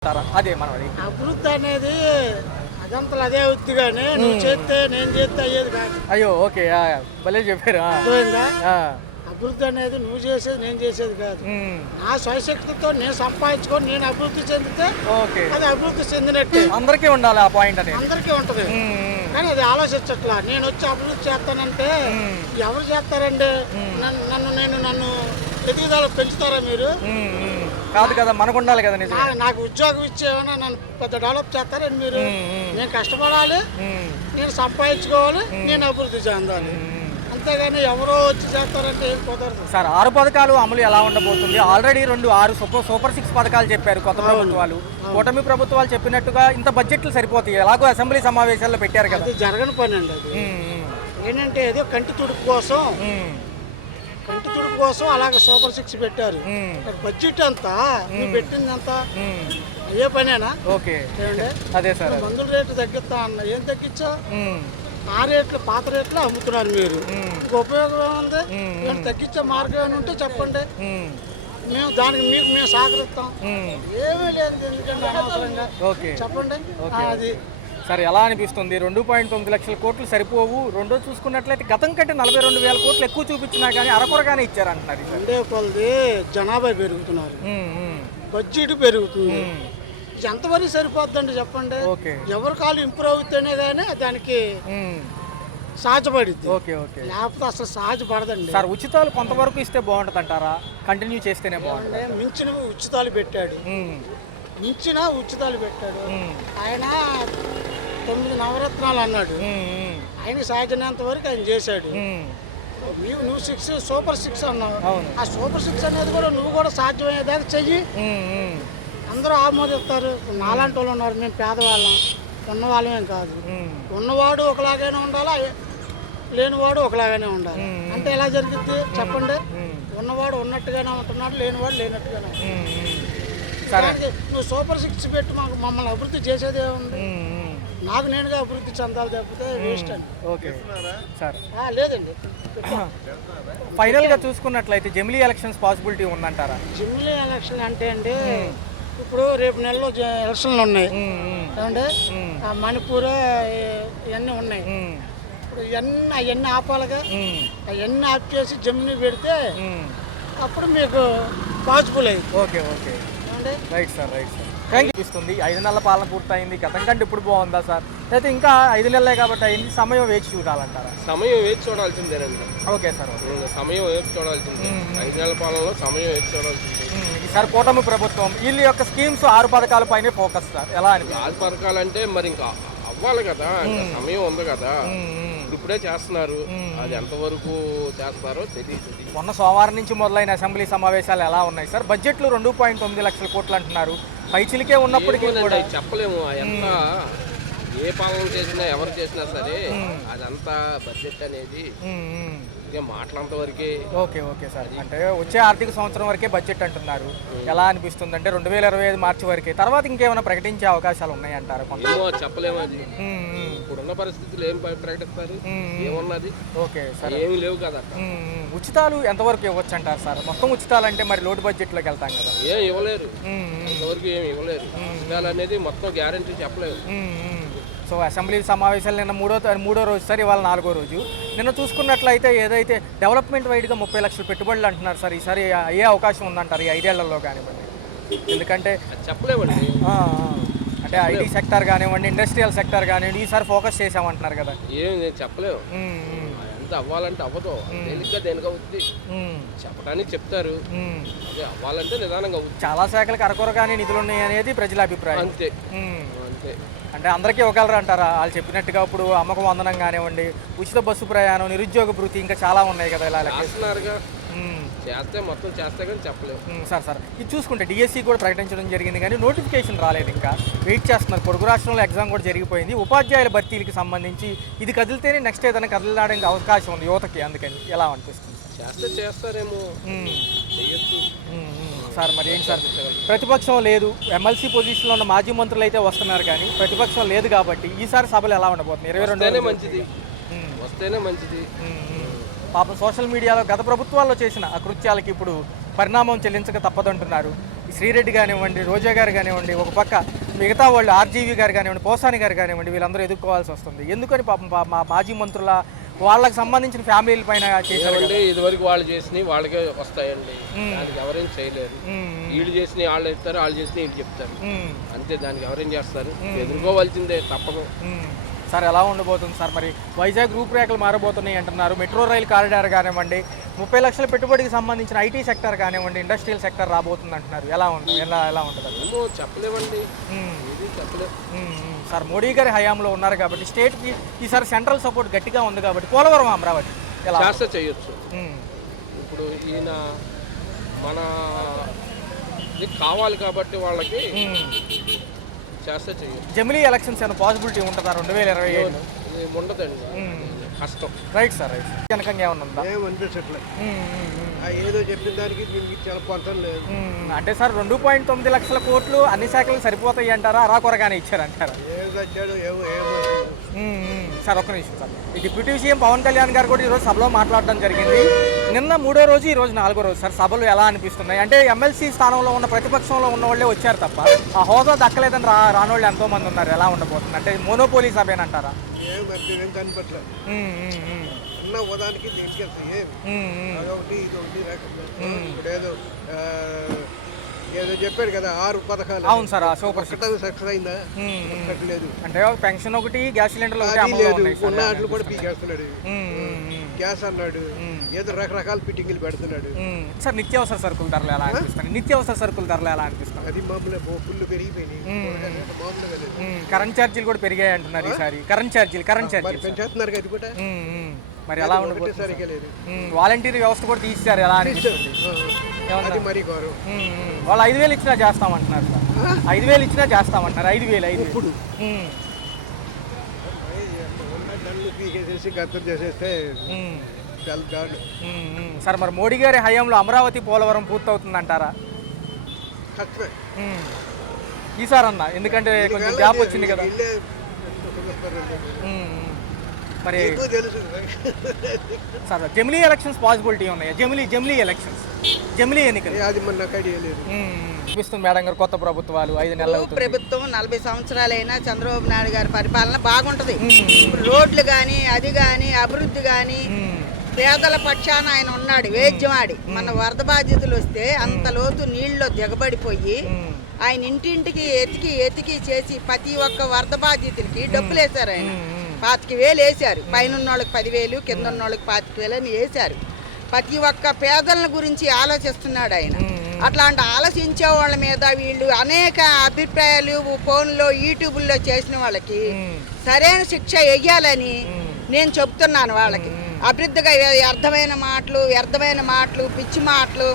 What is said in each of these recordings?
అదే మనది అభివృద్ధి అనేది అదంతా అదే అవుద్ది కానీ నువ్వు చేస్తే నేను చేస్తే అయ్యేది కాదు. అయ్యో ఓకే భలే చెప్పారు. అర్థమైందా? అభివృద్ధి అనేది నువ్వు చేసేది నేను చేసేది కాదు. నా స్వశక్తితో నేను సంపాదించుకొని నేను అభివృద్ధి చెందితే ఓకే అది అభివృద్ధి చెందినట్టే. అందరికీ ఉండాలి ఆ పాయింట్ అనేది. అందరికీ ఉంటది కానీ అది ఆలోచించట్లా. నేను వచ్చి అభివృద్ధి చేస్తానంటే ఎవరు చేస్తారండి? నన్ను ఎదుగుదల పెంచుతారా మీరు? కాదు కదా, మనకు ఉండాలి కదా. నిజంగా నాకు ఉద్యోగం ఇచ్చేమైనా నన్ను పెద్ద డెవలప్ చేస్తారని మీరు? నేను కష్టపడాలి, నేను సంపాదించుకోవాలి, నేను అభివృద్ధి చెందాలి. అంతేగాని ఎవరో వచ్చి చేస్తారంటే ఏం కుదరదు సార్. 6 పథకాలు అమలు ఎలా ఉండబోతుంది? ఆల్రెడీ 6 సూపర్ 6 పథకాలు చెప్పారు కొత్త ప్రభుత్వాలు. కూటమి ప్రభుత్వాలు చెప్పినట్టుగా ఇంత బడ్జెట్లు సరిపోతాయి? ఎలాగో అసెంబ్లీ సమావేశాల్లో పెట్టారు కదా. అది జరగని పని అండి. అది ఏంటంటే ఏదో కంటి తుడుపు కోసం అలాగే సూపర్ 6 పెట్టారు. బడ్జెట్ అంతా నువ్వు పెట్టింది అంతా అయ్యే పనేనా? ఓకే అదే సార్. మందుల రేట్లు తగ్గిస్తా అన్న, ఏం తగ్గించా? ఆ రేట్లు పాత రేట్లు అమ్ముతున్నారు మీరు. ఇంక ఉపయోగం ఏముంది? నేను తగ్గించే మార్గం ఏమైనా ఉంటే చెప్పండి, మేము దానికి మేము సహకరిస్తాం. ఏమీ లేదు ఎందుకంటే అనవసరంగా చెప్పండి. అది సార్ ఎలా అనిపిస్తుంది? 2.9 లక్షల కోట్లు సరిపోవు. రెండో చూసుకున్నట్లయితే గతం కంటే 42,000 కోట్లు ఎక్కువ చూపించినా కానీ అరకొరగానే ఇచ్చారంటున్నారు. ఉండే కొలది జనాభా పెరుగుతున్నారు, బడ్జెట్ పెరుగుతుంది. ఎంతవరకు సరిపోద్దండి చెప్పండి? ఎవరి కాలు ఇంప్రూవ్ అవుతేనే కానీ దానికి సహజపడిద్ది. లేకపోతే అసలు సహజపడదండి. సార్ ఉచితాలు కొంతవరకు ఇస్తే బాగుంటుంది అంటారా? కంటిన్యూ చేస్తేనే బాగుంటుంది? మించిన ఉచితాలు పెట్టాడు, ఆయన 9 నవరత్నాలు అన్నాడు. ఆయన సాధ్యమైనంత వరకు ఆయన చేశాడు. నువ్వు 6 సూపర్ 6 అన్నావు. ఆ సూపర్ 6 అనేది కూడా నువ్వు కూడా సాధ్యమయ్యేదాకా చెయ్యి. అందరూ ఆమోదిస్తారు. నాలాంటి వాళ్ళు ఉన్నారు, మేము పేదవాళ్ళం, ఉన్నవాళ్ళమేం కాదు. ఉన్నవాడు ఒకలాగానే ఉండాలి, లేనివాడు ఒకలాగానే ఉండాలి. అంటే ఎలా జరిగిద్ది చెప్పండి? ఉన్నవాడు ఉన్నట్టుగానే ఉంటున్నాడు, లేనివాడు లేనట్టుగానే ఉంటున్నాడు. నువ్వు సూపర్ 6 పెట్టి మమ్మల్ని అభివృద్ధి చేసేది ఏముంది? నాకు నేనుగా అభివృద్ధి చెందాలి తప్పితే వేస్ట్ అండి. Okay sir. లేదండి. ఫైనల్ గా చూసుకున్నట్లయితే జమిలీ ఎలక్షన్స్ పాసిబిలిటీ ఉందంటారా? జమిలీ ఎలక్షన్ అంటే అండి, ఇప్పుడు రేపు నెలలో ఎలక్షన్లు ఉన్నాయి ఏమంటే, మణిపూర్ ఇవన్నీ ఉన్నాయి. ఇప్పుడు అవన్నీ ఆపాలిగా. అవన్నీ ఆఫ్ చేసి జమిలీ పెడితే అప్పుడు మీకు పాసిబుల్ అయ్యింది. Okay right sir. Thank you. 5 నెలల పాలన పూర్తయింది. గతం కంటే ఇప్పుడు బాగుందా సార్? అయితే ఇంకా 5 నెలలే కాబట్టి అయింది, సమయం వేచి చూడాలంటారా? సమయం వేచి చూడాల్సిందేనండి. Okay sir. సమయం వేచి చూడాల్సిందే. 5 నెలల పాలనలో సమయం వేచి చూడాల్సిందే. ఈసారి కూటమి ప్రభుత్వం వీళ్ళ యొక్క స్కీమ్స్ 6 పథకాల పైన ఫోకస్ సార్. ఎలా అని 6 పథకాలు అంటే మరి ఇంకా అవ్వాలి కదా, సమయం ఉంది కదా. ఇప్పుడే చేస్తున్నారు, అది ఎంతవరకు చేస్తారో తెలియదు. మొన్న సోమవారం నుంచి మొదలైన అసెంబ్లీ సమావేశాలు ఎలా ఉన్నాయి సార్? బడ్జెట్లు 2.9 లక్షల కోట్లు అంటున్నారు. పైచిలికే ఉన్నప్పటికీ కూడా చెప్పలేము. ఎంత ఏ పాలన చేసినా ఎవరు చేసినా సరే అదంతా బడ్జెట్ అనేది మాటలంత వరకే. Okay sir. అంటే వచ్చే ఆర్థిక సంవత్సరం వరకే బడ్జెట్ అంటున్నారు. ఎలా అనిపిస్తుంది అంటే 2025 మార్చి వరకే? తర్వాత ఇంకేమైనా ప్రకటించే అవకాశాలు ఉన్నాయంటారు? చెప్పలేము. అది ఇప్పుడున్న పరిస్థితులు ఏం ప్రకటిస్తారు? ఏమున్నది? Okay sir. ఏమి లేవు కదా. ఉచితాలు ఎంతవరకు ఇవ్వచ్చు అంటారు సార్? మొత్తం ఉచితాలు అంటే మరి లోటు బడ్జెట్ లోకి వెళ్తాం కదా. ఏం ఇవ్వలేరు, అంతవరకు ఏమి ఇవ్వలేరు. ఉచితాలు అనేది మొత్తం గ్యారంటీ చెప్పలేరు. సో అసెంబ్లీ సమావేశాలు నిన్న మూడో రోజు సార్, ఇవాళ 4వ రోజు. నిన్న చూసుకున్నట్లయితే ఏదైతే డెవలప్మెంట్ వైడ్గా 30 లక్షల పెట్టుబడులు అంటున్నారు సార్, ఈసారి అయ్యే అవకాశం ఉందంటారు ఈ 5 ఏళ్లలో కానివ్వండి? ఎందుకంటే చెప్పలేమండి. అంటే ఐటీ సెక్టర్ కానివ్వండి, ఇండస్ట్రియల్ సెక్టర్ కానివ్వండి, ఈసారి ఫోకస్ చేసామంటున్నారు కదా. ఏం నేను చెప్పలేము. ఎంత అవ్వాలంటే అవ్వదు, దేనిగా దేనికి అవుతుంది చెప్పడానికి చెప్తారు. అదే అవ్వాలంటే నిదానంగా అవుతుంది. చాలా శాఖలకు అరకొరగానే నిధులు ఉన్నాయి అనేది ప్రజల అభిప్రాయం. అంతే. అంటే అందరికీ ఒకరు అంటారా? వాళ్ళు చెప్పినట్టుగా ఇప్పుడు అమ్మకం వందనం కానివ్వండి, ఉచిత బస్సు ప్రయాణం, నిరుద్యోగ భృతి, ఇంకా చాలా ఉన్నాయి కదా. ఇలా చేస్తున్నారుగా, చేస్తే మొత్తం చేస్తే కానీ చెప్పలేము. సార్ ఇది చూసుకుంటే డిఎస్సి కూడా ప్రకటించడం జరిగింది కానీ నోటిఫికేషన్ రాలేదు, ఇంకా వెయిట్ చేస్తున్నారు. పొరుగు రాష్ట్రంలో ఎగ్జామ్ కూడా జరిగిపోయింది. ఉపాధ్యాయుల భర్తీలకు సంబంధించి ఇది కదిలితేనే నెక్స్ట్ ఏదైనా కదలడానికి అవకాశం ఉంది యువతకి. అందుకని ఎలా అనిపిస్తుంది? చేస్తారేమో, సార్. మరి ఏంటి సార్, ప్రతిపక్షం లేదు, ఎమ్మెల్సీ పొజిషన్లో ఉన్న మాజీ మంత్రులు అయితే వస్తున్నారు కానీ ప్రతిపక్షం లేదు కాబట్టి ఈసారి సభలు ఎలా ఉండబోతున్నాయి? 22 మంచిది, వస్తేనే మంచిది. పాపం సోషల్ మీడియాలో గత ప్రభుత్వాల్లో చేసిన అకృత్యాలకి ఇప్పుడు పరిణామం చెల్లించక తప్పదంటున్నారు. శ్రీరెడ్డి కానివ్వండి, రోజా గారు కానివ్వండి, ఒక పక్క మిగతా వాళ్ళు ఆర్జీవి గారు కానివ్వండి, పోసాని గారు కానివ్వండి, వీళ్ళందరూ ఎదుర్కోవాల్సి వస్తుంది. ఎందుకని పాపం మా మాజీ మంత్రుల వాళ్ళకి సంబంధించిన ఫ్యామిలీల పైన చేశారు. ఇదివరకు వాళ్ళు చేసినవి వాళ్ళకే వస్తాయండి, దానికి ఎవరేం చేయలేరు. వీళ్ళు చేసినవి వాళ్ళు చెప్తారు, వాళ్ళు చేసినవి వీళ్ళు చెప్తారు, అంతే. దానికి ఎవరేం చేస్తారు, ఎదుర్కోవాల్సిందే, తప్పదు. సార్ ఎలా ఉండబోతుంది సార్? మరి వైజాగ్ రూపురేఖలు మారబోతున్నాయి అంటున్నారు. మెట్రో రైల్ కారిడార్ కానివ్వండి, 30 లక్షల పెట్టుబడికి సంబంధించిన ఐటీ సెక్టర్ కానివ్వండి, ఇండస్ట్రియల్ సెక్టర్ రాబోతుంది అంటున్నారు. ఎలా ఉంటుంది, ఎలా ఉంటుంది? చెప్పలేమండి, చెప్పలేము సార్. మోడీ గారి హయాంలో ఉన్నారు కాబట్టి స్టేట్కి ఈసారి సెంట్రల్ సపోర్ట్ గట్టిగా ఉంది కాబట్టి పోలవరం అమరావతి ఎలా చేస్తే చేయొచ్చు. ఇప్పుడు ఈయన మన కావాలి కాబట్టి వాళ్ళకి చేస్తే చేయొచ్చు. జమిలీ ఎలక్షన్స్ ఏమైనా పాసిబిలిటీ ఉంటుందా 2027? ఉండదండి, కష్టం. Right sir, right. వెనకంగా ఏమన్నా ఉందా? ఏమనిపించట్లేదు, ఏదో చెప్పిన దానికి దీనికి చాలా పొంతం లేదు. అంటే సార్ 2.9 లక్షల కోట్లు అన్ని శాఖలకు సరిపోతాయి అంటారా, అరాకొరగానే ఇచ్చారంటారా? సార్ ఒక్క నిమిషం సార్. ఈ డిప్యూటీ సీఎం పవన్ కళ్యాణ్ గారు కూడా ఈరోజు సభలో మాట్లాడడం జరిగింది. నిన్న 3వ రోజు, ఈరోజు 4వ రోజు. సార్ సభలు ఎలా అనిపిస్తున్నాయి? అంటే ఎమ్మెల్సీ స్థానంలో ఉన్న ప్రతిపక్షంలో ఉన్న వాళ్ళే వచ్చారు తప్ప ఆ హోదా దక్కలేదని రానోళ్ళు ఎంతో మంది ఉన్నారు. ఎలా ఉండబోతుంది? అంటే మోనోపోలీ సభేనంటారా? ఏం కనపట్లేదు, ఉన్న హోదానికి దీనికి అదొకటి ఇదొకటి ఇప్పుడు ఏదో చెప్పాడు కదా 6 పథకాలు. అవును సార్, సూపర్ సక్సెస్ అయిందా? లేదు. అంటే పెన్షన్ ఒకటి, గ్యాస్ సిలిండర్లు ఉన్న వాటిని కూడా పీకేస్తున్నాడు. గ్యాస్ అన్నాడు, ఏదో రకరకాల ఫిట్టింగ్లు పెడుతున్నాడు. సార్ నిత్యావసర సరుకుల ధరలు ఎలా అనిపిస్తాయి? నిత్యావసర సరుకుల ధరలు ఎలా అనిపిస్తాయి? అది మామూలు ఫుల్ పెరిగిపోయినాయి. మామూలుగా లేదు. కరెంట్ ఛార్జీలు కూడా పెరిగాయి అంటున్నారు ఈసారి. కరెంట్ ఛార్జీలు పెంచేస్తున్నారు అది కూడా. మరి ఎలా ఉండబోతుంది? వాలంటీర్ వ్యవస్థ కూడా తీసారు, ఎలా అనిపిస్తుంది? వాళ్ళు 5,000 ఇచ్చినా చేస్తామంటున్నారు సార్. 5,000 ఇచ్చినా చేస్తామంటున్నారు. 5,000 ఇప్పుడు గతం చేసేస్తే సార్. మరి మోడీ గారి హయాంలో అమరావతి పోలవరం పూర్తవుతుందంటారా? ఈసారి అన్న, ఎందుకంటే కొంచెం గ్యాప్ వచ్చింది కదా. మరి సార్ జమిలీ ఎలక్షన్స్ పాసిబిలిటీ ఉన్నాయి. జమిలీ ఎలక్షన్స్, జమిలీ ఎన్నికలు అనిపిస్తుంది మేడం గారు. కొత్త ప్రభుత్వాలు 5 నెలలు అవుతుంది. ప్రభుత్వం 40 సంవత్సరాలైనా చంద్రబాబు నాయుడు గారి పరిపాలన బాగుంటది. రోడ్లు కానీ, అది కానీ, అభివృద్ధి కానీ, పేదల పక్షాన ఆయన ఉన్నాడు, వేద్యమాడి. మన వరద బాధితులు వస్తే అంత లోతు నీళ్ళలో దిగబడిపోయి ఆయన ఇంటింటికి ఎతికి చేసి ప్రతి ఒక్క వరద బాధితులకి డబ్బులు వేశారు. ఆయన 25,000 వేశారు. పైన ఉన్న వాళ్ళకి 10,000, కింద ఉన్న వాళ్ళకి 25,000 అని వేశారు. ప్రతి ఒక్క పేదల గురించి ఆలోచిస్తున్నాడు ఆయన. అట్లాంటి ఆలోచించే వాళ్ళ మీద వీళ్ళు అనేక అభిప్రాయాలు ఫోన్లో, యూట్యూబ్లో చేసిన వాళ్ళకి సరైన శిక్ష వేయాలని నేను చెప్తున్నాను. వాళ్ళకి అభివృద్ధిగా వ్యర్థమైన మాటలు, పిచ్చి మాటలు,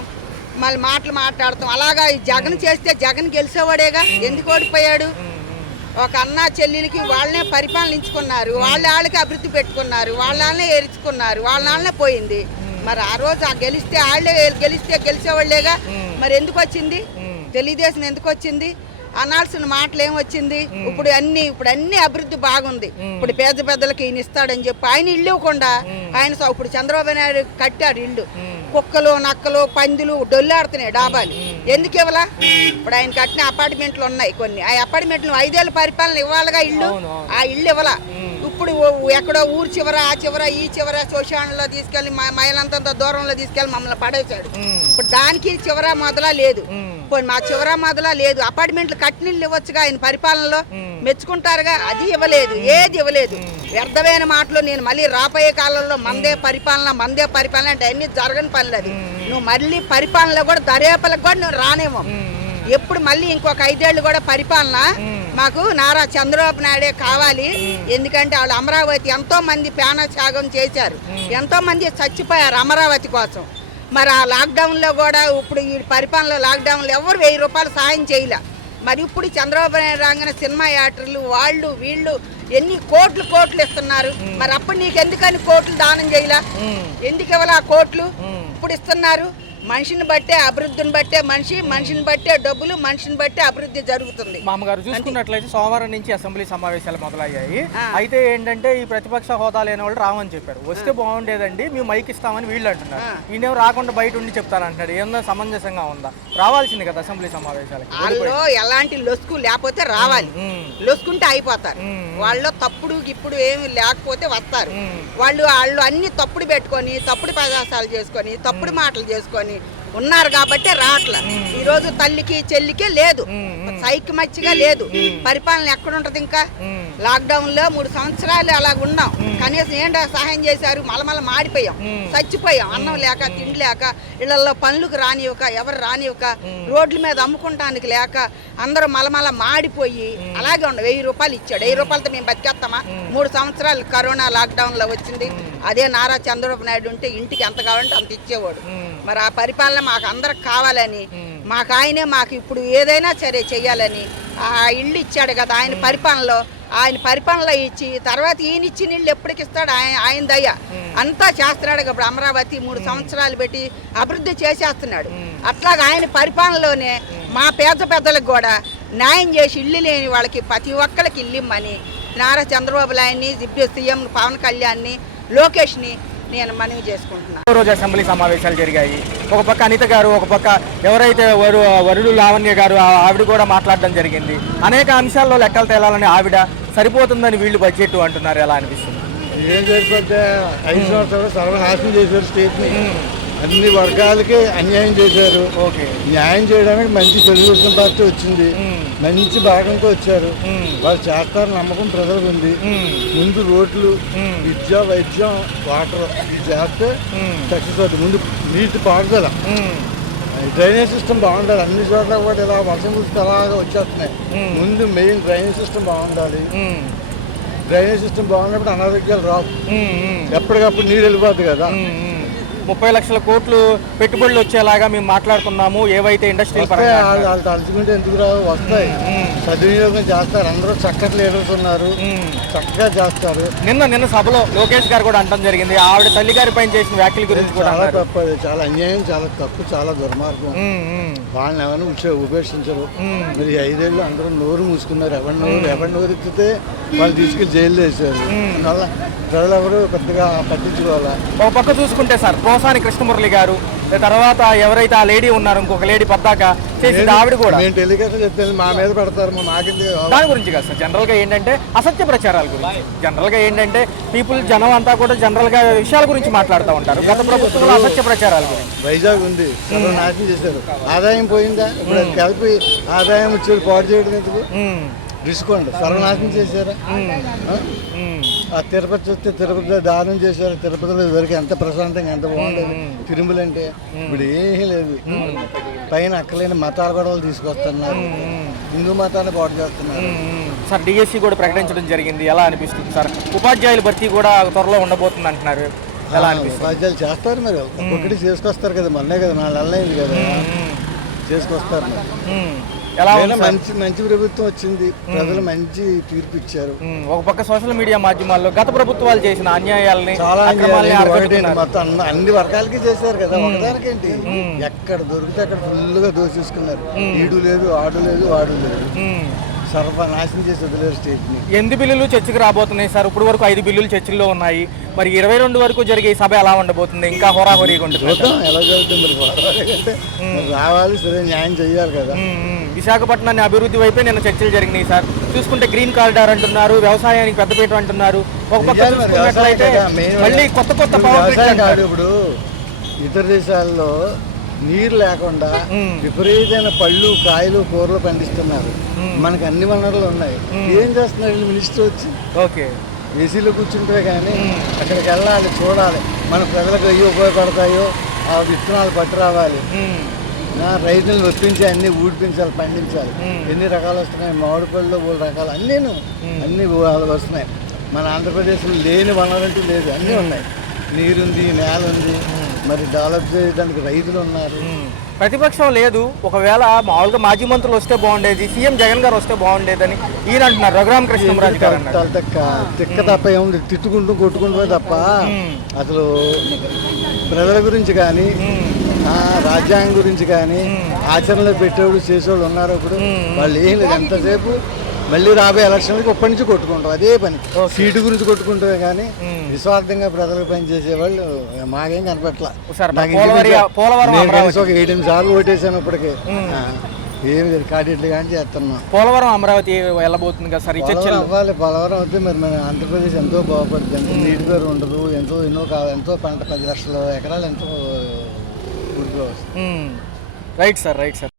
మళ్ళీ మాట్లాడతాం. అలాగా జగన్ చేస్తే జగన్ గెలిచేవాడేగా, ఎందుకు ఓడిపోయాడు? ఒక అన్న చెల్లెలకి వాళ్ళనే పరిపాలనించుకున్నారు, వాళ్ళకి అభివృద్ధి పెట్టుకున్నారు, వాళ్ళనే ఎరుచుకున్నారు, వాళ్ళనే పోయింది. మరి ఆ రోజు గెలిస్తే గెలిచేవాళ్ళేగా. మరి ఎందుకు వచ్చింది తెలుగుదేశం? ఎందుకు వచ్చింది? అనాల్సిన మాటలు ఏమొచ్చింది? ఇప్పుడు అన్ని అభివృద్ధి బాగుంది. ఇప్పుడు పెద్దలకి ఈయన ఇస్తాడని చెప్పి ఆయన ఇల్లు ఇవ్వకుండా ఆయన ఇప్పుడు చంద్రబాబు నాయుడు కట్టాడు ఇల్లు. కుక్కలు, నక్కలు, పందులు డొల్లాడుతున్నాయి డాబాలు. ఎందుకు ఇవ్వాలా? ఇప్పుడు ఆయన కట్టిన అపార్ట్మెంట్లు ఉన్నాయి కొన్ని. ఆ అపార్ట్మెంట్లు 5 ఏళ్ళ పరిపాలన ఇవ్వాలిగా ఇల్లు. ఆ ఇల్లు ఇవ్వాలా? ఇప్పుడు ఎక్కడో ఊరు చివర, ఆ చివర, ఈ చివర శ్మశానంలో తీసుకెళ్లి మైలంతంత దూరంలో తీసుకెళ్లి మమ్మల్ని పడేశాడు. ఇప్పుడు దానికి చివర మొదలా లేదు. మా చివర మొదలా లేదు. అపార్ట్మెంట్లు కట్టినీళ్ళు ఇవ్వచ్చుగా ఆయన పరిపాలనలో, మెచ్చుకుంటారుగా. అది ఇవ్వలేదు, ఏది ఇవ్వలేదు. వ్యర్థమైన మాటలు. నేను మళ్ళీ రాబోయే కాలంలో మందే పరిపాలన అంటే అన్ని జరగని పనులు. అది నువ్వు మళ్ళీ పరిపాలనలో కూడా దర్యాపలకు కూడా నువ్వు రానేమో. ఎప్పుడు మళ్ళీ ఇంకొక 5 ఏళ్ళు కూడా పరిపాలన మాకు నారా చంద్రబాబు నాయుడే కావాలి. ఎందుకంటే వాళ్ళు అమరావతి ఎంతో మంది ప్రాణత్యాగం చేశారు, ఎంతో మంది చచ్చిపోయారు అమరావతి కోసం. మరి ఆ లాక్డౌన్లో కూడా ఇప్పుడు ఈ పరిపాలనలో లాక్డౌన్లో ఎవరు 1000 రూపాయలు సాయం చేయలే. మరి ఇప్పుడు చంద్రబాబు నాయుడు రాగానే సినిమా యాక్టర్లు వాళ్ళు వీళ్ళు ఎన్ని కోట్లు ఇస్తున్నారు. మరి అప్పుడు నీకు ఎందుకని కోట్లు దానం చేయలే? ఎందుకు ఇవ్వాల ఆ కోట్లు? ఇప్పుడు ఇస్తున్నారు. మనిషిని బట్టే అభివృద్ధిని బట్టే మనిషిని బట్టే డబ్బులు, మనిషిని బట్టే అభివృద్ధి జరుగుతుంది. మామగారు చూసుకున్నట్లయితే సోమవారం నుంచి అసెంబ్లీ సమావేశాలు మొదలయ్యాయి. అయితే ఏంటంటే ఈ ప్రతిపక్ష హోదా లేని వాళ్ళు రావని చెప్పారు. వస్తే బాగుండేదండి, మేము మైక్ ఇస్తామని వీళ్ళు అంటున్నారు. ఈయన రాకుండా బయట ఉండి చెప్తారంటాడు. ఏమన్నా సమంజసంగా ఉందా? రావాల్సింది కదా అసెంబ్లీ సమావేశాలకి. వాళ్ళు ఎలాంటి లొసుకు లేకపోతే రావాలి, లొసుకుంటే అయిపోతారు. వాళ్ళు తప్పుడు ఇప్పుడు ఏమి లేకపోతే వస్తారు. వాళ్ళు అన్ని తప్పుడు పెట్టుకొని తప్పుడు ప్రదేశాలు చేసుకొని తప్పుడు మాటలు చేసుకొని ఉన్నారు కాబట్టి రావట్ల. ఈ రోజు తల్లికి చెల్లికే లేదు, సైక్యమచ్చిగా లేదు. పరిపాలన ఎక్కడ ఉంటది? ఇంకా లాక్డౌన్ లో 3 సంవత్సరాలు అలా ఉన్నాం. కనీసం ఏంటో సహాయం చేశారు? మలమల మాడిపోయాం, చచ్చిపోయాం. అన్నం లేక తిండి లేక ఇళ్లలో పనులకు రానివ్వక, ఎవరు రానివ్వక, రోడ్ల మీద అమ్ముకుంటానికి లేక అందరూ మలమల మాడిపోయి అలాగే ఉండ. 1000 రూపాయలు ఇచ్చాడు. 1000 రూపాయలతో మేము బతికేస్తామా? 3 సంవత్సరాలు కరోనా లాక్డౌన్ లో వచ్చింది. అదే నారా చంద్రబాబు నాయుడు ఉంటే ఇంటికి ఎంత కావాలంటే అంత ఇచ్చేవాడు. మరి ఆ పరిపాలన మాకు అందరికి కావాలని, మాకు ఆయనే మాకు ఇప్పుడు ఏదైనా సరే చెయ్యాలని ఆ ఇల్లు ఇచ్చాడు కదా ఆయన పరిపాలనలో. ఆయన పరిపాలనలో ఇచ్చి తర్వాత ఈయన ఇచ్చిన ఇల్లు ఎప్పటికి ఇస్తాడు? ఆయన దయ అంతా చేస్తున్నాడు. ఇప్పుడు అమరావతి 3 సంవత్సరాలు పెట్టి అభివృద్ధి చేసేస్తున్నాడు. అట్లాగా ఆయన పరిపాలనలోనే మా పెద్దలకు కూడా న్యాయం చేసి ఇల్లు లేని వాళ్ళకి ప్రతి ఒక్కరికి ఇల్లు ఇమ్మని నారా చంద్రబాబు నాయుడిని, సీఎం పవన్ కళ్యాణ్ని, లోకేష్ని నేను మనవి చేసుకుంటున్నాను. రోజు అసెంబ్లీ సమావేశాలు జరిగాయి. ఒక పక్క అనిత గారు, ఒక పక్క ఎవరైతే వరుడు లావణ్య గారు ఆవిడ కూడా మాట్లాడడం జరిగింది. అనేక అంశాల్లో లెక్కలు తేలాలని ఆవిడ, సరిపోతుందని వీళ్ళు బడ్జెట్ అంటున్నారు. ఎలా అనిపిస్తుంది? ఏం సరిపోతే 5 సంవత్సరాలు సర్వనాశనం చేశారు స్టేట్ని. అన్ని వర్గాలకి అన్యాయం చేశారు. న్యాయం చేయడానికి మంచి తెలుగుదేశం పార్టీ వచ్చింది, మంచి భాగంతో వచ్చారు. వాళ్ళు చేస్తారు నమ్మకం ప్రజలకు ఉంది. ముందు రోడ్లు, విద్య, వైద్యం, వాటర్ ఇది చేస్తే సక్సెస్ అవుతుంది. ముందు నీటి పారుదల, డ్రైనేజ్ సిస్టమ్ బాగుండాలి. అన్ని చోట్ల కూడా ఇలా వర్షం కురిస్తే అలాగా వచ్చేస్తున్నాయి. ముందు మెయిన్ డ్రైనేజ్ సిస్టమ్ బాగుండాలి. డ్రైనేజ్ సిస్టమ్ బాగున్నప్పుడు అనారోగ్యాలు రావు. ఎప్పటికప్పుడు నీరు వెళ్ళిపోతుంది కదా. 30 లక్షల కోట్లు పెట్టుబడులు వచ్చేలాగా మేము మాట్లాడుతున్నాము. ఏవైతే ఇండస్ట్రియల్ వాళ్ళు తలుచుకుంటే ఎందుకు రావు? వస్తాయి. సద్వినియోగం చేస్తారు. అందరూ చక్కటి లీడర్స్ ఉన్నారు, చక్కగా చేస్తారు. నిన్న సభలో లోకేష్ గారు కూడా అంటం జరిగింది. ఆవిడ తల్లి గారి పైన చేసిన వ్యాఖ్యల గురించి కూడా చాలా తప్పు. అది చాలా అన్యాయం, చాలా తప్పు, చాలా దుర్మార్గం. వాళ్ళని ఎవరైనా ఉపేక్షించరు. మరి 5 ఏళ్ళు అందరూ నోరు మూసుకున్నారు. ఎవరి నోరు ఎత్తితే వాళ్ళు తీసుకెళ్లి జైలు వేసారు. అందువల్ల ప్రజలు ఎవరు పెద్దగా పట్టించుకోవాలా. ఒక పక్క చూసుకుంటే సార్ పోసాని కృష్ణమురళి గారు, తర్వాత ఎవరైతే ఆ లేడీ ఉన్నారు ఇంకొక లేడీ పద్దాక చేసింది ఆవిడ కూడా నేను టెలికాస్ట్ చెప్తాను, మా మీద పెడతారు. దాని గురించి కాదు సార్, జనరల్ గా ఏంటంటే అసత్య ప్రచారాల గురించి. జనరల్ గా ఏంటంటే జనం అంతా కూడా జనరల్ గా విషయాల గురించి మాట్లాడుతూ ఉంటారు. గత ప్రభుత్వంలో అసత్య ప్రచారాల గురించి. వైజాగ్ ఉంది, నాశనం చేశారు. ఆదాయం పోయిందా? ఇప్పుడు కలిపి ఆదాయం వచ్చేది పాడు చేయడం ఎందుకు? రిసుకోండి, సర్వనాశనం చేశారా? ఆ తిరుపతి చూస్తే తిరుపతిలో దానం చేశారు. తిరుపతిలో ఇదివరకు ఎంత ప్రశాంతంగా ఎంత బాగుండేది. తిరుమల అంటే ఇప్పుడు ఏమీ లేదు. పైన అక్కలేని మతాల గొడవలు తీసుకొస్తున్నారు. హిందూ మతాన్ని పాటు చేస్తున్నారు. సార్ డిఎస్సి కూడా ప్రకటించడం జరిగింది. ఎలా అనిపిస్తుంది సార్? ఉపాధ్యాయుల భర్తీ కూడా త్వరలో ఉండబోతుంది అంటున్నారు. ఎలా అనిపిస్తుంది? ఉపాధ్యాయులు చేస్తారు మరి, ఒక్కొక్కటి చేసుకొస్తారు కదా. మొన్నే కదా 4 నెలలు అయింది కదా చేసుకొస్తారు. ఎలా మంచి ప్రభుత్వం వచ్చింది. ప్రజలు మంచి తీర్పు ఇచ్చారు. ఒక పక్క సోషల్ మీడియా మాధ్యమాల్లో గత ప్రభుత్వాలు చేసిన అన్యాయాలని, చాలా మొత్తం అన్ని వర్గాలకి చేశారు కదా. ఒకదానికేంటి, ఎక్కడ దొరికితే అక్కడ ఫుల్గా దోషిస్తున్నారు. ఈడు లేదు, ఆడు లేదు, వాడు లేదు. సర్వనాశనం చేసి వదిలేరు స్టేట్ని. 8 బిల్లులు చర్చకు రాబోతున్నాయి సార్. ఇప్పుడు వరకు 5 బిల్లులు చర్చల్లో ఉన్నాయి. మరి 22 వరకు జరిగే ఈ సభ ఎలా ఉండబోతుంది? ఇంకా హోరాహోరీగా ఉంటుంది. ఎలా జరుగుతుంది మరి? రావాలి, సరే న్యాయం చెయ్యాలి కదా. విశాఖపట్నాన్ని అభివృద్ధి వైపే నిన్న చర్చలు జరిగినాయి సార్. చూసుకుంటే గ్రీన్ కారిడార్ అంటున్నారు, వ్యవసాయానికి పెద్దపీట అంటున్నారు. ఒక పక్క చూసుకున్నట్లయితే మళ్ళీ కొత్త పవర్. ఇప్పుడు ఇతర దేశాల్లో నీరు లేకుండా విపరీతమైన పళ్ళు, కాయలు, కూరలు పండిస్తున్నారు. మనకు అన్ని వనరులు ఉన్నాయి. ఏం చేస్తున్నారు మినిస్టర్ వచ్చి? ఓకే, ఏసీలో కూర్చుంటే కానీ అక్కడికి వెళ్ళాలి, చూడాలి. మన ప్రజలకు అయ్యి ఉపయోగపడతాయో ఆ విత్తనాలు పట్టు రావాలి. రైతులను ఒప్పించి అన్ని ఊడిపించాలి, పండించాలి. ఎన్ని రకాలు వస్తున్నాయి, మామిడి పళ్ళు 3 రకాలు అన్నీ వస్తున్నాయి. మన ఆంధ్రప్రదేశ్లో లేని వనరంటూ లేదు, అన్నీ ఉన్నాయి. నీరుంది, నేల ఉంది. మరి డెవలప్ చేయడానికి రైతులు ఉన్నారు. ప్రతిపక్షం లేదు. ఒకవేళ మామూలుగా మాజీ మంత్రులు వస్తే బాగుండేది, సీఎం జగన్ గారు వస్తే బాగుండేదని ఈయన అంటున్నారు. రఘురామ కృష్ణరాజు గారు తిక్క తప్ప ఏముంది, తిట్టుకుంటూ కొట్టుకుంటూ తప్ప అసలు ప్రజల గురించి కానీ, రాజ్యాంగం గురించి కానీ ఆచరణలో పెట్టేవాళ్ళు చేసేవాళ్ళు ఉన్నారు. ఇప్పుడు వాళ్ళు ఏం లేదు, ఎంతసేపు మళ్ళీ రాబోయే ఎలక్షన్లకి ఇప్పటి నుంచి కొట్టుకుంటాం అదే పని. సీటు గురించి కొట్టుకుంటామే కానీ నిస్వార్థంగా ప్రజలకు పనిచేసే వాళ్ళు మాకేం కనపట్ల. నేను కనీసం ఒక 7-8 సార్లు ఓటేసాను ఇప్పటికే. ఏమి లేదు, కాటిట్లు కానీ చేస్తున్నాం. పోలవరం అమరావతి వెళ్ళబోతుంది కదా సార్, అవ్వాలి. పోలవరం అయితే మరి మన ఆంధ్రప్రదేశ్ ఎంతో బాగుపడుతుంది. నీటి పేరు ఉండదు, ఎంతో పంట 10 లక్షల ఎకరాలు ఎంతో ఊరిలో వస్తుంది. Right sir.